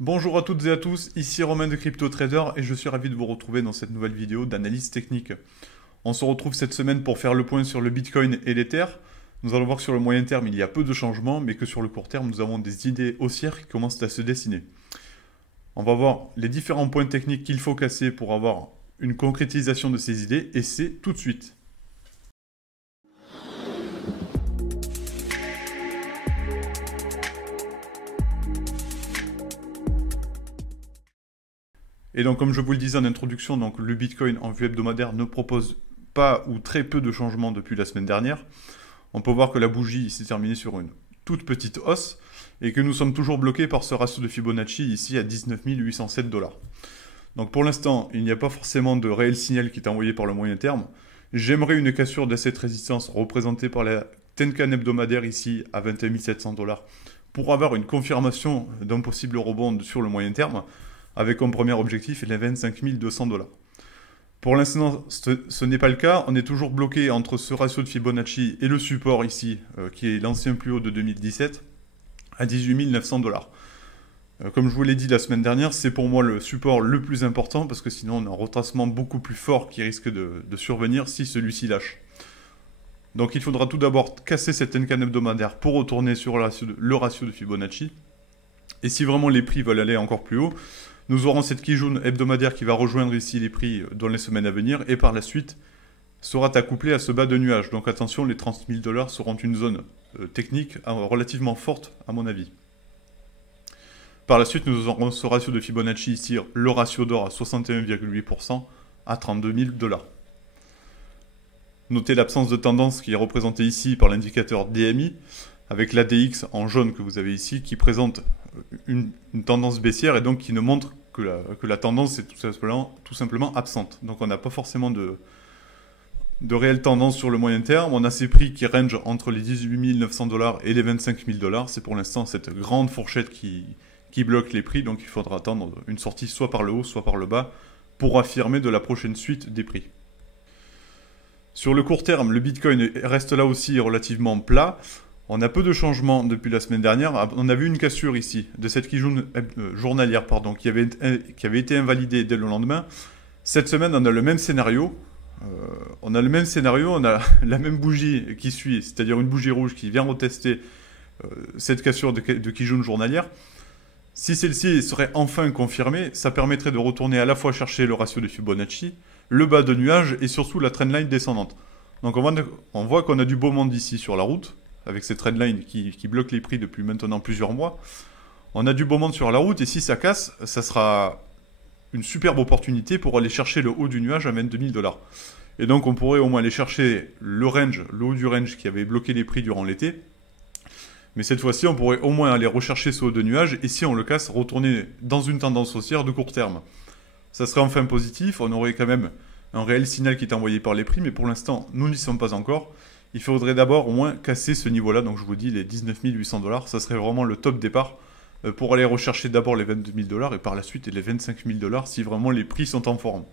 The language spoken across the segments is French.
Bonjour à toutes et à tous, ici Romain de Crypto Trader et je suis ravi de vous retrouver dans cette nouvelle vidéo d'analyse technique. On se retrouve cette semaine pour faire le point sur le Bitcoin et l'Ether. Nous allons voir que sur le moyen terme il y a peu de changements, mais que sur le court terme nous avons des idées haussières qui commencent à se dessiner. On va voir les différents points techniques qu'il faut casser pour avoir une concrétisation de ces idées et c'est tout de suite. Et donc, comme je vous le disais en introduction, donc, le Bitcoin en vue hebdomadaire ne propose pas ou très peu de changements depuis la semaine dernière. On peut voir que la bougie s'est terminée sur une toute petite hausse et que nous sommes toujours bloqués par ce ratio de Fibonacci ici à 19 807 $. Donc pour l'instant, il n'y a pas forcément de réel signal qui est envoyé par le moyen terme. J'aimerais une cassure de cette résistance représentée par la Tenkan hebdomadaire ici à 21 700 $ pour avoir une confirmation d'un possible rebond sur le moyen terme, avec comme premier objectif les 25 200 $. Pour l'instant, ce n'est pas le cas. On est toujours bloqué entre ce ratio de Fibonacci et le support ici, qui est l'ancien plus haut de 2017, à 18 900 $. Comme je vous l'ai dit la semaine dernière, c'est pour moi le support le plus important, parce que sinon on a un retracement beaucoup plus fort qui risque de survenir si celui-ci lâche. Donc il faudra tout d'abord casser cette Tenkan hebdomadaire pour retourner sur le ratio de Fibonacci. Et si vraiment les prix veulent aller encore plus haut, nous aurons cette Kijun hebdomadaire qui va rejoindre ici les prix dans les semaines à venir et par la suite sera accouplée à ce bas de nuage. Donc attention, les 30 000 $ seront une zone technique relativement forte à mon avis. Par la suite, nous aurons ce ratio de Fibonacci ici, le ratio d'or à 61,8% à 32 000 $. Notez l'absence de tendance qui est représentée ici par l'indicateur DMI, avec l'ADX en jaune que vous avez ici, qui présente une tendance baissière et donc qui ne montre que la tendance est tout simplement absente. Donc on n'a pas forcément de réelle tendance sur le moyen terme. On a ces prix qui rangent entre les 18 900 $ et les 25 000 $. C'est pour l'instant cette grande fourchette qui bloque les prix, donc il faudra attendre une sortie soit par le haut, soit par le bas, pour affirmer de la prochaine suite des prix. Sur le court terme, le Bitcoin reste là aussi relativement plat. On a peu de changements depuis la semaine dernière. On a vu une cassure ici de cette Kijun journalière qui avait été invalidée dès le lendemain. Cette semaine, on a le même scénario. On a la même bougie qui suit, c'est-à-dire une bougie rouge qui vient retester cette cassure de Kijun journalière. Si celle-ci serait enfin confirmée, ça permettrait de retourner à la fois chercher le ratio de Fibonacci, le bas de nuage et surtout la trendline descendante. Donc on voit qu'on a du beau monde ici sur la route, avec ces trendlines qui bloquent les prix depuis maintenant plusieurs mois. On a du beau monde sur la route et si ça casse, ça sera une superbe opportunité pour aller chercher le haut du nuage à 22 000 $. Et donc on pourrait au moins aller chercher le haut du range qui avait bloqué les prix durant l'été. Mais cette fois-ci, on pourrait au moins aller rechercher ce haut de nuage et si on le casse, retourner dans une tendance haussière de court terme. Ça serait enfin positif, on aurait quand même un réel signal qui est envoyé par les prix, mais pour l'instant, nous n'y sommes pas encore. Il faudrait d'abord au moins casser ce niveau-là, donc je vous dis les 19 800 $, ça serait vraiment le top départ pour aller rechercher d'abord les 22 000 $ et par la suite les 25 000 $ si vraiment les prix sont en forme.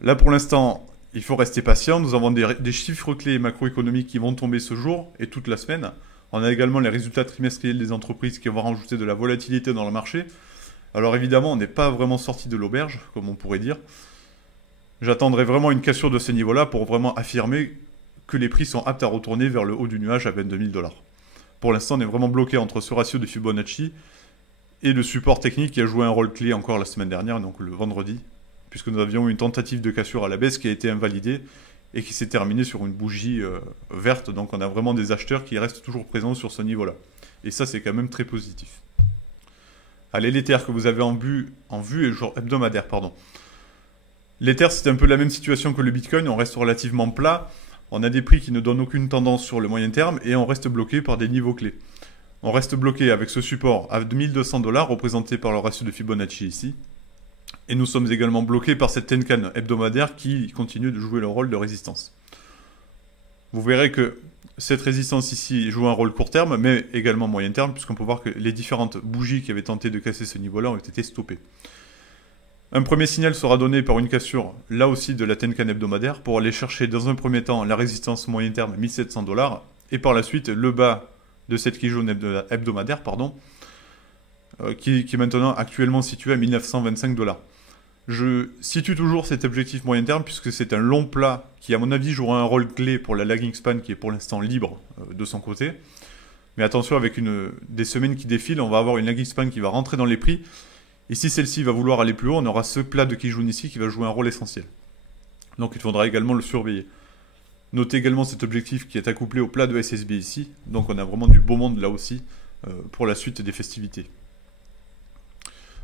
Là pour l'instant, il faut rester patient, nous avons des chiffres clés macroéconomiques qui vont tomber ce jour et toute la semaine. On a également les résultats trimestriels des entreprises qui vont rajouter de la volatilité dans le marché. Alors évidemment, on n'est pas vraiment sorti de l'auberge, comme on pourrait dire. J'attendrai vraiment une cassure de ces niveaux-là pour vraiment affirmer que les prix sont aptes à retourner vers le haut du nuage à 22 000 $. Pour l'instant, on est vraiment bloqué entre ce ratio de Fibonacci et le support technique qui a joué un rôle clé encore la semaine dernière, donc le vendredi, puisque nous avions une tentative de cassure à la baisse qui a été invalidée et qui s'est terminée sur une bougie verte. Donc on a vraiment des acheteurs qui restent toujours présents sur ce niveau-là. Et ça, c'est quand même très positif. Allez, l'Ether que vous avez en vue hebdomadaire, pardon. L'Ether, c'est un peu la même situation que le Bitcoin, on reste relativement plat. On a des prix qui ne donnent aucune tendance sur le moyen terme et on reste bloqué par des niveaux clés. On reste bloqué avec ce support à 2200 $, représenté par le ratio de Fibonacci ici. Et nous sommes également bloqués par cette Tenkan hebdomadaire qui continue de jouer le rôle de résistance. Vous verrez que cette résistance ici joue un rôle court terme, mais également moyen terme, puisqu'on peut voir que les différentes bougies qui avaient tenté de casser ce niveau-là ont été stoppées. Un premier signal sera donné par une cassure, là aussi de la Tenkan hebdomadaire, pour aller chercher dans un premier temps la résistance moyen terme 1700 $, et par la suite le bas de cette Kijun hebdomadaire, qui est maintenant actuellement situé à 1925 $. Je situe toujours cet objectif moyen terme puisque c'est un long plat qui, à mon avis, jouera un rôle clé pour la lagging span qui est pour l'instant libre de son côté. Mais attention, avec des semaines qui défilent, on va avoir une lagging span qui va rentrer dans les prix. Et si celle-ci va vouloir aller plus haut, on aura ce plat de Kijun ici qui va jouer un rôle essentiel. Donc il faudra également le surveiller. Notez également cet objectif qui est accouplé au plat de SSB ici. Donc on a vraiment du beau monde là aussi pour la suite des festivités.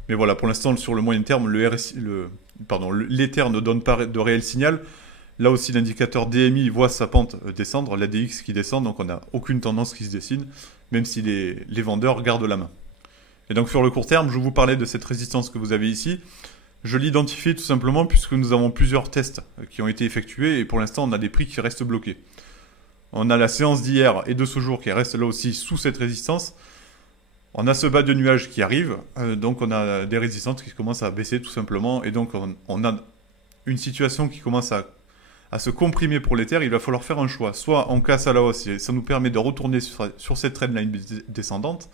Mais voilà, pour l'instant, sur le moyen terme, l'Ether ne donne pas de réel signal. Là aussi, l'indicateur DMI voit sa pente descendre, l'ADX qui descend, donc on n'a aucune tendance qui se dessine, même si les vendeurs gardent la main. Et donc sur le court terme, je vous parlais de cette résistance que vous avez ici. Je l'identifie tout simplement puisque nous avons plusieurs tests qui ont été effectués et pour l'instant, on a des prix qui restent bloqués. On a la séance d'hier et de ce jour qui reste là aussi sous cette résistance. On a ce bas de nuages qui arrive, donc on a des résistances qui commencent à baisser tout simplement, et donc on a une situation qui commence à se comprimer pour l'Ether. Il va falloir faire un choix. Soit on casse à la hausse et ça nous permet de retourner sur cette trendline descendante,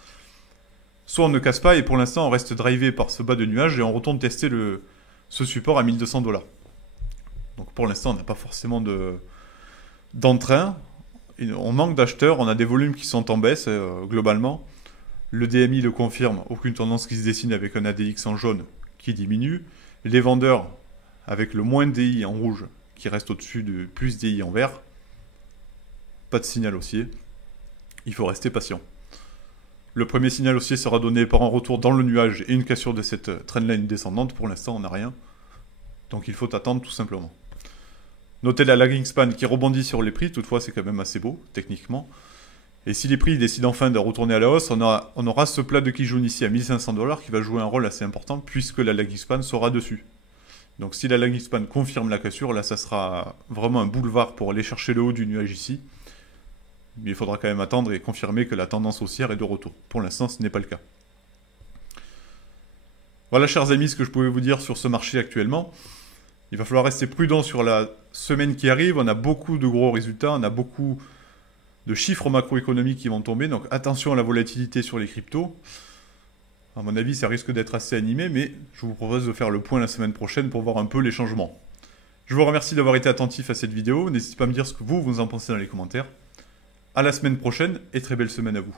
soit on ne casse pas et pour l'instant on reste drivé par ce bas de nuages et on retourne tester ce support à 1200 $. Donc pour l'instant on n'a pas forcément d'entrain, on manque d'acheteurs, on a des volumes qui sont en baisse globalement. Le DMI le confirme, aucune tendance qui se dessine avec un ADX en jaune qui diminue. Les vendeurs avec le moins DI en rouge qui reste au-dessus de plus DI en vert. Pas de signal haussier. Il faut rester patient. Le premier signal haussier sera donné par un retour dans le nuage et une cassure de cette trendline descendante. Pour l'instant, on n'a rien. Donc il faut attendre tout simplement. Notez la lagging span qui rebondit sur les prix. Toutefois, c'est quand même assez beau, techniquement. Et si les prix décident enfin de retourner à la hausse, on aura ce plat de Kijun ici à 1500 $ qui va jouer un rôle assez important puisque la lagging span sera dessus. Donc si la lagging span confirme la cassure, là ça sera vraiment un boulevard pour aller chercher le haut du nuage ici. Mais il faudra quand même attendre et confirmer que la tendance haussière est de retour. Pour l'instant, ce n'est pas le cas. Voilà, chers amis, ce que je pouvais vous dire sur ce marché actuellement. Il va falloir rester prudent sur la semaine qui arrive. On a beaucoup de gros résultats, on a beaucoup de chiffres macroéconomiques qui vont tomber, donc attention à la volatilité sur les cryptos. À mon avis, ça risque d'être assez animé, mais je vous propose de faire le point la semaine prochaine pour voir un peu les changements. Je vous remercie d'avoir été attentif à cette vidéo. N'hésitez pas à me dire ce que vous en pensez dans les commentaires. À la semaine prochaine et très belle semaine à vous.